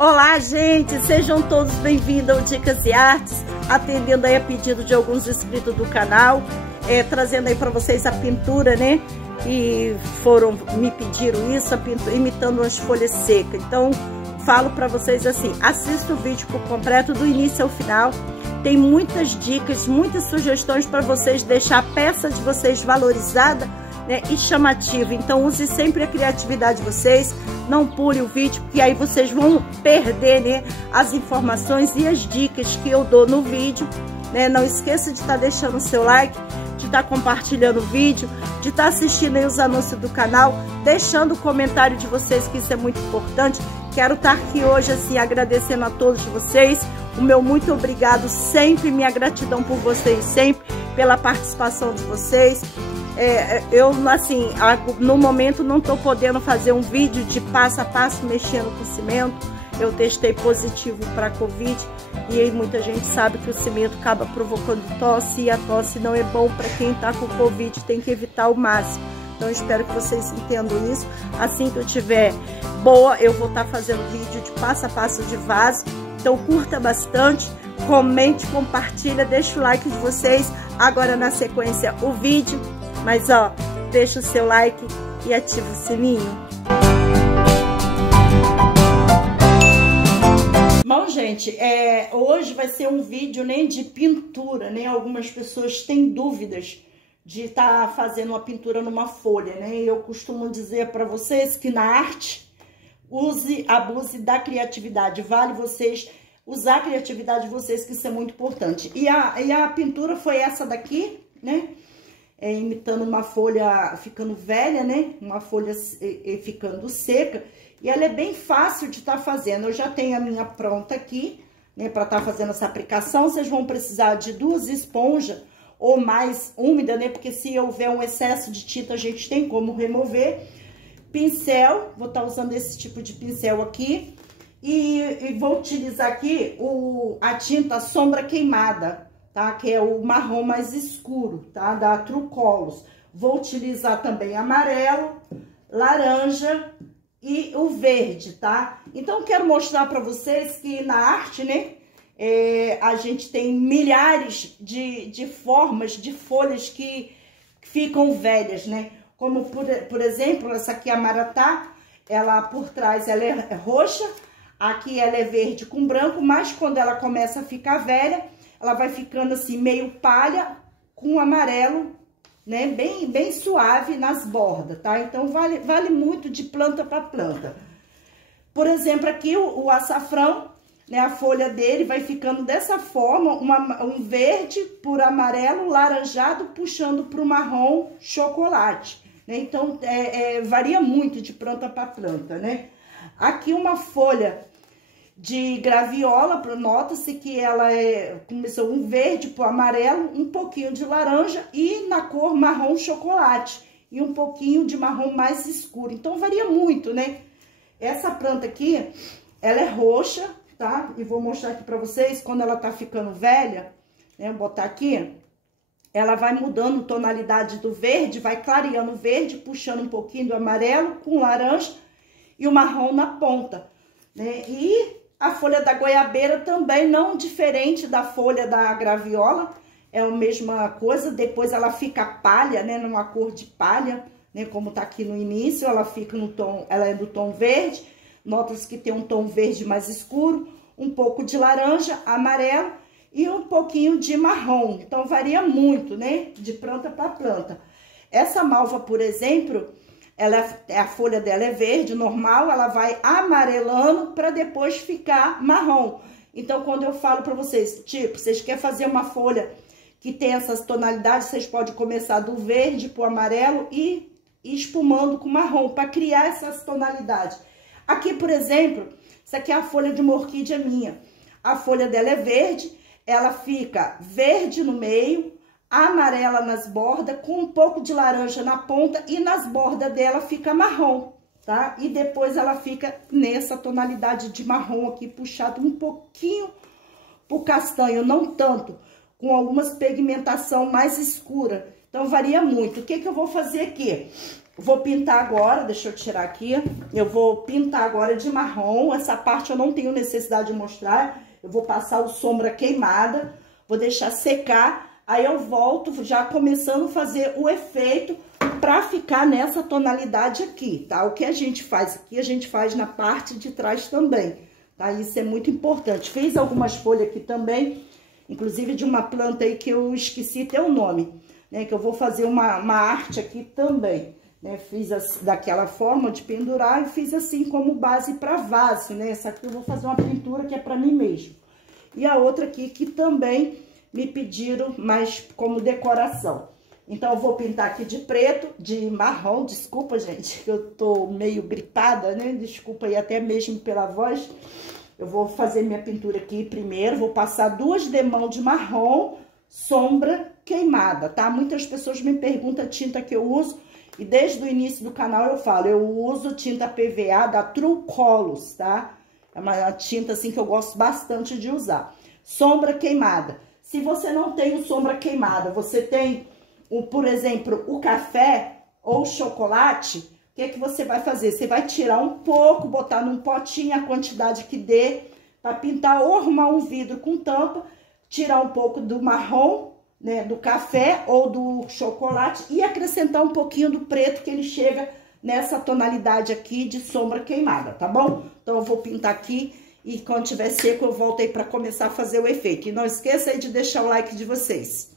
Olá, gente! Sejam todos bem-vindos ao Dicas e Artes, atendendo aí a pedido de alguns inscritos do canal, trazendo aí para vocês a pintura, né? E me pediram isso, a pintura, imitando umas folhas secas. Então, falo para vocês assim, assista o vídeo por completo, do início ao final. Tem muitas dicas, muitas sugestões para vocês deixar a peça de vocês valorizada, né, e chamativa. Então use sempre a criatividade de vocês, não pule o vídeo, porque aí vocês vão perder, né, as informações e as dicas que eu dou no vídeo, né? Não esqueça de estar deixando o seu like, de estar compartilhando o vídeo, de estar assistindo aí os anúncios do canal, deixando o comentário de vocês, que isso é muito importante. Quero estar aqui hoje assim agradecendo a todos vocês, o meu muito obrigado sempre, minha gratidão por vocês sempre, pela participação de vocês. Eu, assim, no momento não tô podendo fazer um vídeo de passo a passo mexendo com cimento. Eu testei positivo para Covid e aí muita gente sabe que o cimento acaba provocando tosse, e a tosse não é bom para quem tá com Covid, tem que evitar ao máximo. Então, espero que vocês entendam isso. Assim que eu tiver boa, eu vou estar fazendo vídeo de passo a passo de vaso. Então, curta bastante, comente, compartilha, deixa o like de vocês. Agora, na sequência, o vídeo. Mas, ó, deixa o seu like e ativa o sininho. Bom, gente, hoje vai ser um vídeo, né, de pintura, né? Algumas pessoas têm dúvidas de estar fazendo uma pintura numa folha, né? Eu costumo dizer para vocês que na arte, abuse da criatividade. Vale vocês usar a criatividade de vocês, que isso é muito importante. E a pintura foi essa daqui, né? Imitando uma folha ficando velha, né? Uma folha ficando seca. E ela é bem fácil de estar fazendo. Eu já tenho a minha pronta aqui, né? Para estar fazendo essa aplicação. Vocês vão precisar de 2 esponjas ou mais úmida, né? Porque se houver um excesso de tinta, a gente tem como remover. Pincel, vou estar usando esse tipo de pincel aqui. E vou utilizar aqui a tinta sombra queimada, tá? Que é o marrom mais escuro, tá? Da Trucolos. Vou utilizar também amarelo, laranja e o verde, tá? Então, quero mostrar para vocês que na arte, né? A gente tem milhares de formas de folhas que ficam velhas, né? Como, por exemplo, essa aqui, a maratá, ela por trás ela é roxa, aqui ela é verde com branco, mas quando ela começa a ficar velha, ela vai ficando assim, meio palha, com amarelo, né? Bem suave nas bordas, tá? Então, vale muito de planta para planta. Por exemplo, aqui o açafrão, né? A folha dele vai ficando dessa forma, um verde por amarelo, laranjado, puxando para o marrom chocolate, né? Então, varia muito de planta para planta, né? Aqui uma folha de graviola, nota-se que ela começou um verde pro amarelo, um pouquinho de laranja e na cor marrom chocolate e um pouquinho de marrom mais escuro. Então varia muito, né? Essa planta aqui, ela é roxa, tá? E vou mostrar aqui pra vocês quando ela tá ficando velha, né? Vou botar aqui. Ela vai mudando tonalidade do verde, vai clareando o verde, puxando um pouquinho do amarelo com laranja e o marrom na ponta, né? E a folha da goiabeira também, não diferente da folha da graviola, é a mesma coisa. Depois ela fica palha, né, numa cor de palha, né, como tá aqui no início, ela fica no tom, ela é do tom verde, nota-se que tem um tom verde mais escuro, um pouco de laranja, amarelo e um pouquinho de marrom. Então varia muito, né, de planta para planta. Essa malva, por exemplo, a folha dela é verde, normal, ela vai amarelando para depois ficar marrom. Então, quando eu falo para vocês, tipo, vocês querem fazer uma folha que tem essas tonalidades, vocês podem começar do verde pro amarelo e ir espumando com marrom, para criar essas tonalidades. Aqui, por exemplo, essa aqui é a folha de uma orquídea minha. A folha dela é verde, ela fica verde no meio, amarela nas bordas, com um pouco de laranja na ponta e nas bordas dela fica marrom, tá? E depois ela fica nessa tonalidade de marrom aqui, puxado um pouquinho pro castanho, não tanto, com algumas pigmentação mais escura. Então, varia muito. O que que eu vou fazer aqui? Vou pintar agora, deixa eu tirar aqui. Eu vou pintar agora de marrom. Essa parte eu não tenho necessidade de mostrar. Eu vou passar o sombra queimada, vou deixar secar. Aí eu volto já começando a fazer o efeito pra ficar nessa tonalidade aqui, tá? O que a gente faz aqui, a gente faz na parte de trás também, tá? Isso é muito importante. Fiz algumas folhas aqui também, inclusive de uma planta aí que eu esqueci até o nome, né? Que eu vou fazer uma arte aqui também, né? Fiz daquela forma de pendurar e fiz assim como base para vaso, né? Essa aqui eu vou fazer uma pintura que é para mim mesmo. E a outra aqui que também me pediram, mas como decoração. Então, eu vou pintar aqui de preto, de marrom, desculpa, gente, que eu tô meio gripada, né? Desculpa aí até mesmo pela voz. Eu vou fazer minha pintura aqui primeiro, vou passar 2 demãos de marrom, sombra queimada, tá? Muitas pessoas me perguntam a tinta que eu uso, e desde o início do canal eu falo, eu uso tinta PVA da True Colors, tá? É uma tinta assim que eu gosto bastante de usar. Sombra queimada. Se você não tem o sombra queimada, você tem, por exemplo, o café ou o chocolate, o que é que você vai fazer? Você vai tirar um pouco, botar num potinho a quantidade que dê, para pintar ou arrumar um vidro com tampa, tirar um pouco do marrom, né, do café ou do chocolate e acrescentar um pouquinho do preto, que ele chega nessa tonalidade aqui de sombra queimada, tá bom? Então, eu vou pintar aqui. E quando tiver seco, eu volto aí para começar a fazer o efeito. E não esqueça aí de deixar o like de vocês.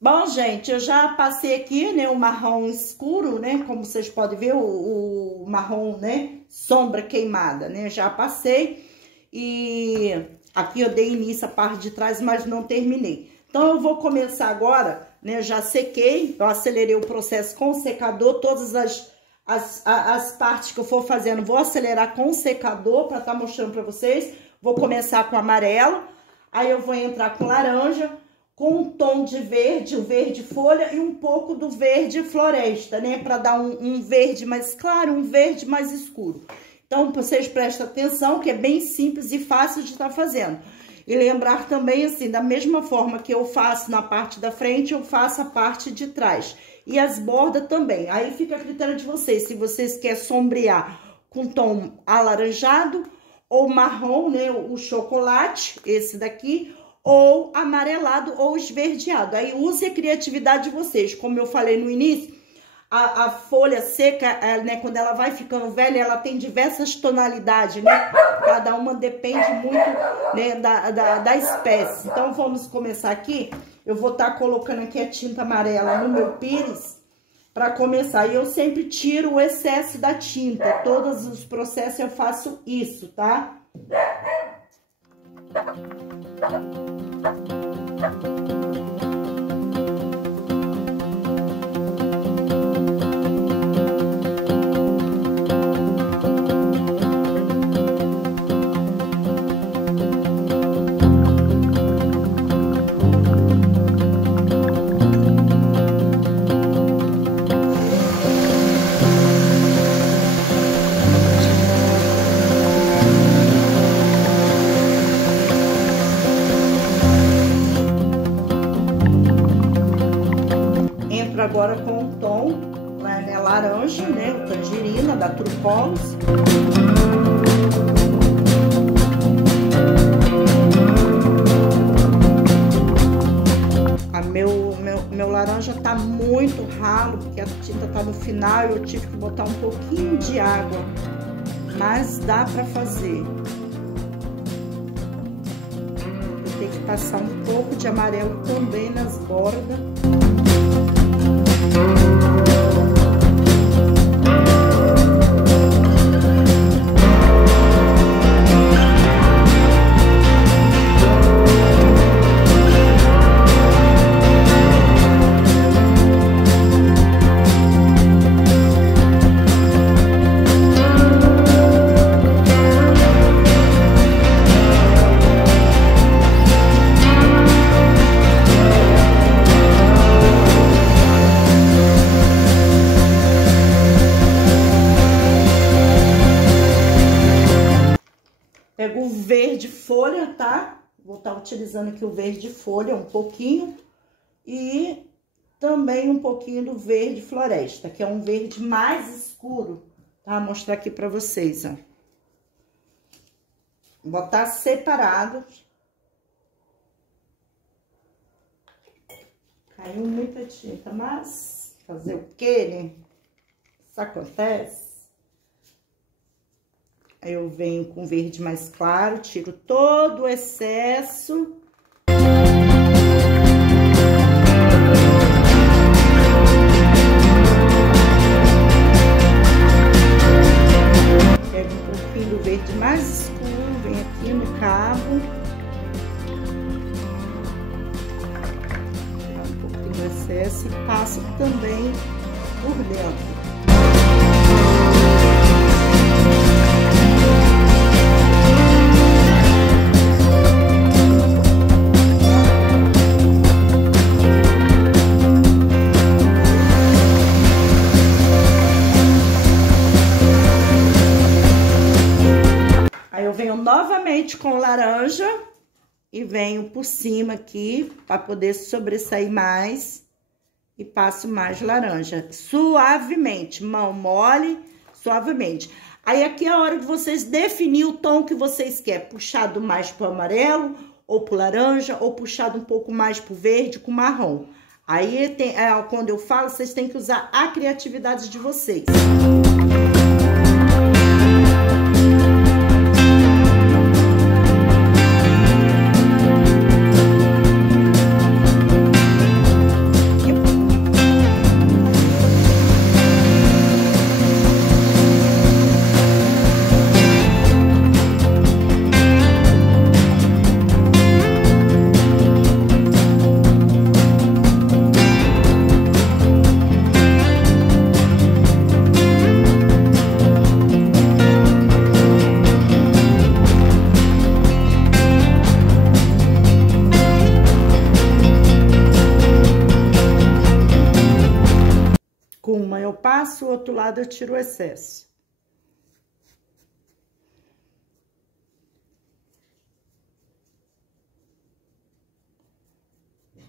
Bom, gente, eu já passei aqui, né, o marrom escuro, né? Como vocês podem ver, o marrom, né? Sombra queimada, né? Já passei. E aqui eu dei início à parte de trás, mas não terminei. Então, eu vou começar agora, né? Eu já sequei, eu acelerei o processo com o secador, todas as partes que eu for fazendo, vou acelerar com o secador para estar mostrando para vocês. Vou começar com amarelo, aí eu vou entrar com laranja, com um tom de verde, o verde folha e um pouco do verde floresta, né? Para dar um verde mais claro, um verde mais escuro. Então, vocês prestem atenção que é bem simples e fácil de estar fazendo. E lembrar também, assim, da mesma forma que eu faço na parte da frente, eu faço a parte de trás. E as bordas também. Aí fica a critério de vocês, se vocês querem sombrear com tom alaranjado ou marrom, né, o chocolate, esse daqui, ou amarelado ou esverdeado. Aí use a criatividade de vocês. Como eu falei no início, a folha seca, né, quando ela vai ficando velha, ela tem diversas tonalidades, né? Cada uma depende muito, né, da espécie. Então, vamos começar aqui. Eu vou estar colocando aqui a tinta amarela no meu pires para começar. E eu sempre tiro o excesso da tinta. Todos os processos eu faço isso, tá? Agora com o tom, né, laranja, né, o tangerina da True Colors. Meu laranja tá muito ralo, porque a tinta tá no final e eu tive que botar um pouquinho de água, mas dá pra fazer. Eu tenho que passar um pouco de amarelo também nas bordas. Pego o verde folha, tá? Vou estar utilizando aqui o verde folha um pouquinho. E também um pouquinho do verde floresta, que é um verde mais escuro, tá? Vou mostrar aqui pra vocês, ó. Vou botar separado. Caiu muita tinta, mas fazer o quê, né? Isso acontece. Aí eu venho com verde mais claro, tiro todo o excesso. Pego um pouquinho do verde mais escuro, venho aqui no cabo. Tirar um pouquinho do excesso e passo também por dentro. Eu venho novamente com laranja e venho por cima aqui para poder sobressair mais e passo mais laranja, suavemente, mão mole, suavemente. Aí aqui é a hora de vocês definir o tom que vocês querem, puxado mais pro amarelo ou pro laranja ou puxado um pouco mais pro verde com marrom. Aí tem, quando eu falo, vocês têm que usar a criatividade de vocês. Eu passo, o outro lado eu tiro o excesso.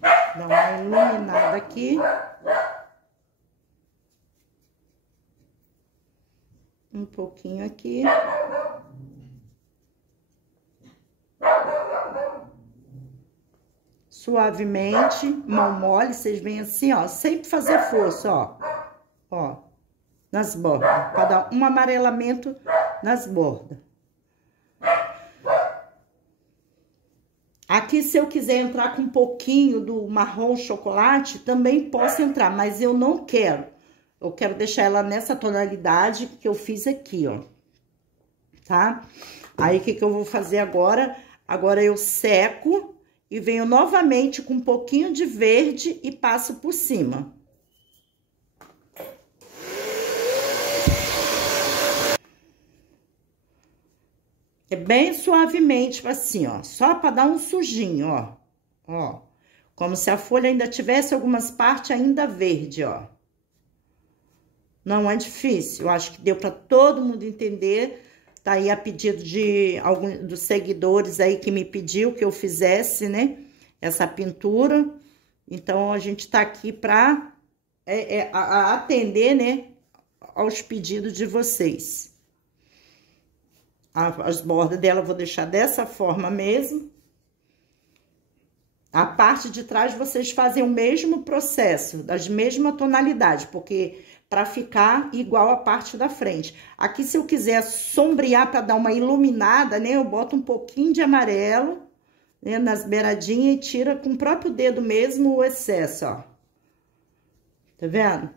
Dá uma iluminada aqui. Um pouquinho aqui. Suavemente, mão mole, vocês vêm assim, ó, sempre fazer força, ó. Ó, nas bordas, para dar um amarelamento nas bordas. Aqui, se eu quiser entrar com um pouquinho do marrom chocolate, também posso entrar, mas eu não quero. Eu quero deixar ela nessa tonalidade que eu fiz aqui, ó. Tá? Aí, o que eu vou fazer agora? Agora, eu seco e venho novamente com um pouquinho de verde e passo por cima. É bem suavemente, assim, ó, só para dar um sujinho, ó, ó, como se a folha ainda tivesse algumas partes ainda verde, ó. Não é difícil, eu acho que deu para todo mundo entender, tá aí a pedido de alguns dos seguidores aí que me pediu que eu fizesse, né, essa pintura. Então, a gente tá aqui para atender, né, aos pedidos de vocês. As bordas dela eu vou deixar dessa forma mesmo. A parte de trás vocês fazem o mesmo processo, das mesma tonalidade, porque para ficar igual a parte da frente. Aqui, se eu quiser sombrear para dar uma iluminada, né, eu boto um pouquinho de amarelo, né, nas beiradinhas e tira com o próprio dedo mesmo o excesso, ó. Tá vendo?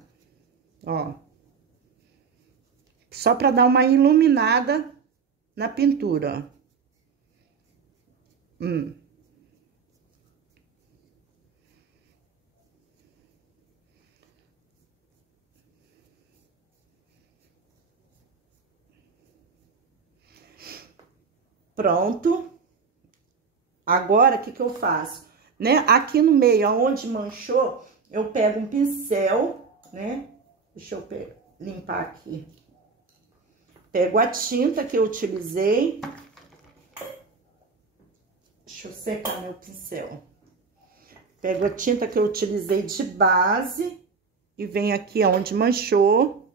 Ó. Só para dar uma iluminada na pintura. Pronto. Agora, o que eu faço? Né? Aqui no meio, onde manchou, eu pego um pincel, né? Deixa eu limpar aqui. Pego a tinta que eu utilizei. Deixa eu secar meu pincel. Pego a tinta que eu utilizei de base e venho aqui onde manchou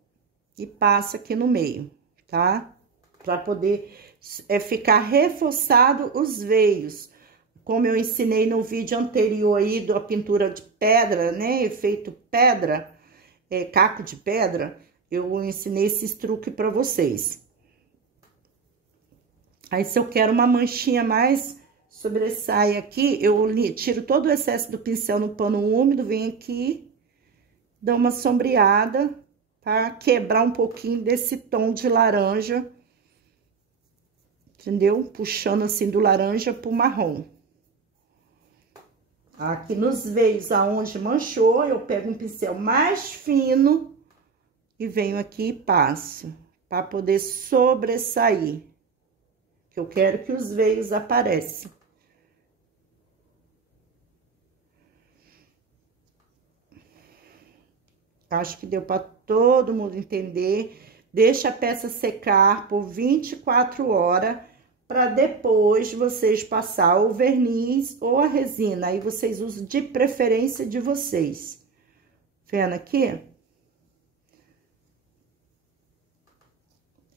e passo aqui no meio, tá? Pra poder ficar reforçado os veios. Como eu ensinei no vídeo anterior aí da pintura de pedra, né? Efeito pedra, caco de pedra, eu ensinei esses truques pra vocês. Aí, se eu quero uma manchinha mais sobressai aqui, eu tiro todo o excesso do pincel no pano úmido, venho aqui, dou uma sombreada para quebrar um pouquinho desse tom de laranja, entendeu? Puxando assim do laranja pro marrom. Aqui nos veios aonde manchou, eu pego um pincel mais fino e venho aqui e passo, para poder sobressair. Que eu quero que os veios apareçam. Acho que deu para todo mundo entender. Deixa a peça secar por 24 horas, para depois vocês passar o verniz ou a resina. Aí vocês usam de preferência de vocês. Vendo aqui?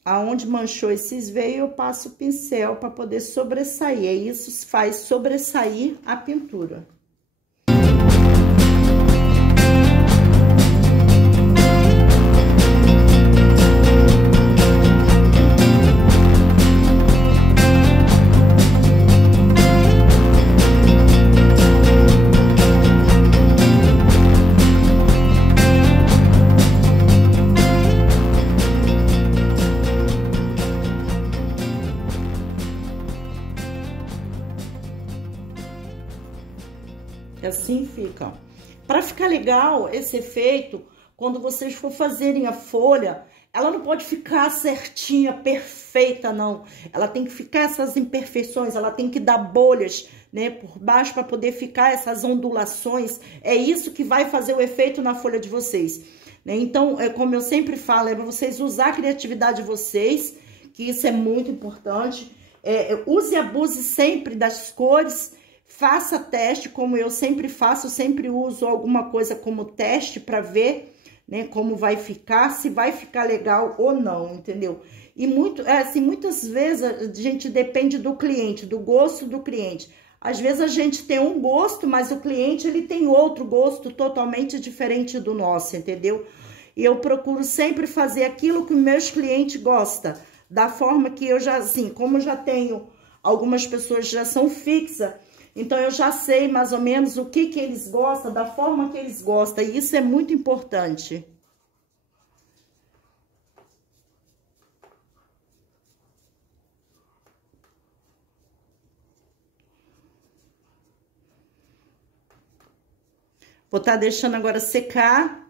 Aonde manchou esses veios, eu passo o pincel para poder sobressair. E isso faz sobressair a pintura. Assim fica. Para ficar legal esse efeito, quando vocês for fazerem a folha, ela não pode ficar certinha, perfeita, não. Ela tem que ficar essas imperfeições, ela tem que dar bolhas, né, por baixo para poder ficar essas ondulações. É isso que vai fazer o efeito na folha de vocês, né? Então, como eu sempre falo, é para vocês usar a criatividade de vocês, que isso é muito importante. Use e abuse sempre das cores. Faça teste, como eu sempre faço, eu sempre uso alguma coisa como teste para ver, né, como vai ficar, se vai ficar legal ou não, entendeu? E muitas vezes a gente depende do cliente, do gosto do cliente. Às vezes a gente tem um gosto, mas o cliente ele tem outro gosto totalmente diferente do nosso, entendeu? E eu procuro sempre fazer aquilo que os meus clientes gostam, da forma que eu já, assim, como eu já tenho, algumas pessoas já são fixas, então, eu já sei mais ou menos o que eles gostam, da forma que eles gostam. E isso é muito importante. Vou estar deixando agora secar.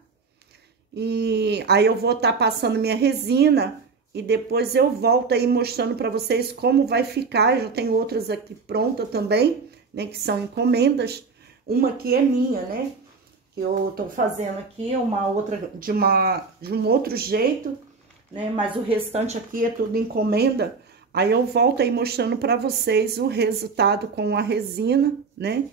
E aí, eu vou estar passando minha resina. E depois eu volto aí mostrando para vocês como vai ficar. Eu já tenho outras aqui prontas também, né, que são encomendas. Uma aqui é minha, né, que eu tô fazendo aqui, uma outra de um outro jeito, né, mas o restante aqui é tudo encomenda. Aí eu volto aí mostrando para vocês o resultado com a resina, né,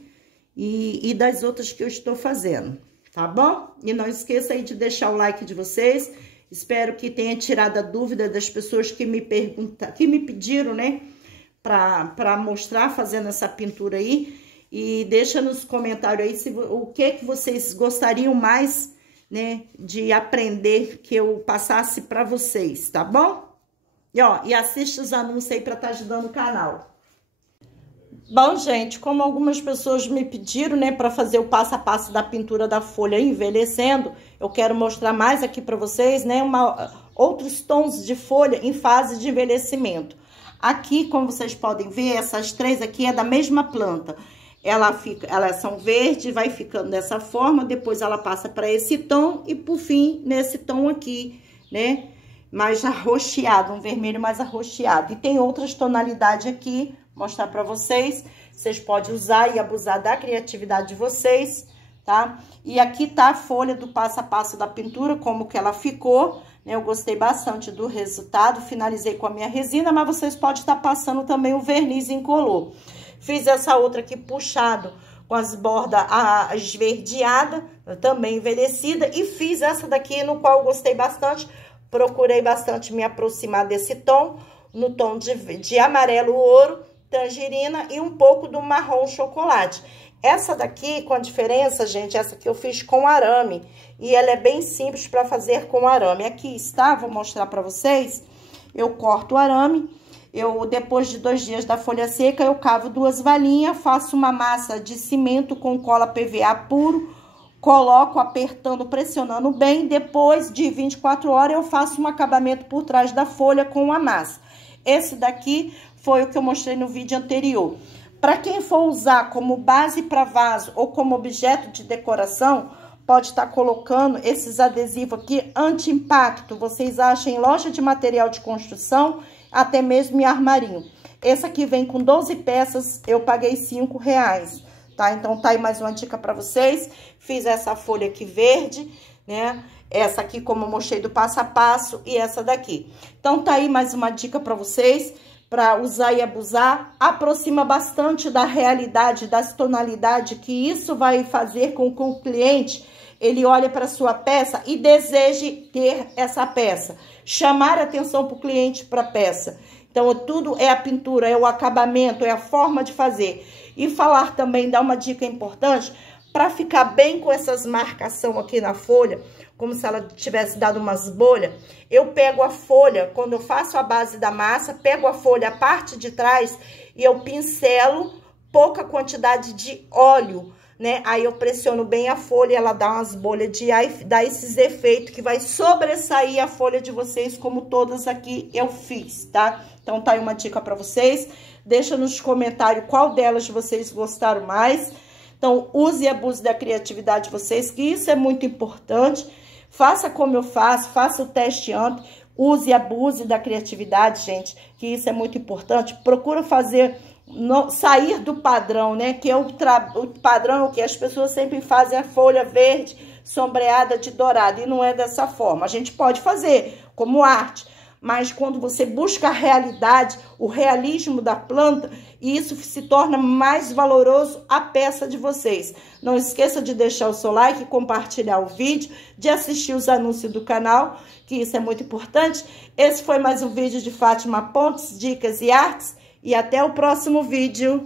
e das outras que eu estou fazendo, tá bom? E não esqueça aí de deixar o like de vocês. Espero que tenha tirado a dúvida das pessoas que me pediram, né, para mostrar fazendo essa pintura aí. E deixa nos comentários aí o que vocês gostariam mais, né, de aprender que eu passasse para vocês, tá bom? E assiste os anúncios aí para estar ajudando o canal. Bom, gente, como algumas pessoas me pediram, né, para fazer o passo a passo da pintura da folha envelhecendo, eu quero mostrar mais aqui para vocês, né, outros tons de folha em fase de envelhecimento. Aqui, como vocês podem ver, essas três aqui é da mesma planta. Elas são verdes, vai ficando dessa forma, depois ela passa para esse tom e, por fim, nesse tom aqui, né, mais arroxeado, um vermelho mais arroxeado. E tem outras tonalidades aqui, mostrar para vocês. Vocês podem usar e abusar da criatividade de vocês, tá? E aqui tá a folha do passo a passo da pintura, como que ela ficou, né? Eu gostei bastante do resultado, finalizei com a minha resina, mas vocês podem estar passando também o verniz incolor. Fiz essa outra aqui puxado com as bordas esverdeadas, também envelhecida. E fiz essa daqui, no qual eu gostei bastante. Procurei bastante me aproximar desse tom, no tom de amarelo ouro, tangerina e um pouco do marrom chocolate. Essa daqui, com a diferença, gente, essa aqui eu fiz com arame. E ela é bem simples para fazer com arame. Aqui está, vou mostrar para vocês. Eu corto o arame. Depois de 2 dias da folha seca, eu cavo 2 valinhas, faço uma massa de cimento com cola PVA puro, coloco apertando, pressionando bem. Depois de 24 horas, eu faço um acabamento por trás da folha com a massa. Esse daqui foi o que eu mostrei no vídeo anterior. Para quem for usar como base para vaso ou como objeto de decoração, pode estar colocando esses adesivos aqui anti-impacto. Vocês acham em loja de material de construção, até mesmo em armarinho. Esse aqui vem com 12 peças, eu paguei R$5, tá? Então, tá aí mais uma dica pra vocês. Fiz essa folha aqui verde, né? Essa aqui, como eu mostrei, do passo a passo, e essa daqui. Então, tá aí mais uma dica pra vocês, pra usar e abusar. Aproxima bastante da realidade, das tonalidades, que isso vai fazer com que o cliente, ele olhe para sua peça e deseje ter essa peça. Chamar a atenção para o cliente para a peça. Então, tudo é a pintura, é o acabamento, é a forma de fazer. E falar também, dar uma dica importante, para ficar bem com essas marcações aqui na folha, como se ela tivesse dado umas bolhas, eu pego a folha, quando eu faço a base da massa, pego a folha, a parte de trás, e eu pincelo pouca quantidade de óleo, né? Aí eu pressiono bem a folha, ela dá umas bolhas dá esses efeitos que vai sobressair a folha de vocês, como todas aqui eu fiz, tá? Então, tá aí uma dica pra vocês. Deixa nos comentários qual delas vocês gostaram mais. Então, use e abuse da criatividade de vocês, que isso é muito importante. Faça como eu faço, faça o teste antes. Use e abuse da criatividade, gente, que isso é muito importante. Procura fazer... sair do padrão, né? Que é o padrão que as pessoas sempre fazem a folha verde sombreada de dourado, e não é dessa forma. A gente pode fazer como arte, mas quando você busca a realidade, o realismo da planta, isso se torna mais valoroso a peça de vocês. Não esqueça de deixar o seu like, compartilhar o vídeo, de assistir os anúncios do canal, que isso é muito importante. Esse foi mais um vídeo de Fátima Pontes, Dicas e Artes. E até o próximo vídeo.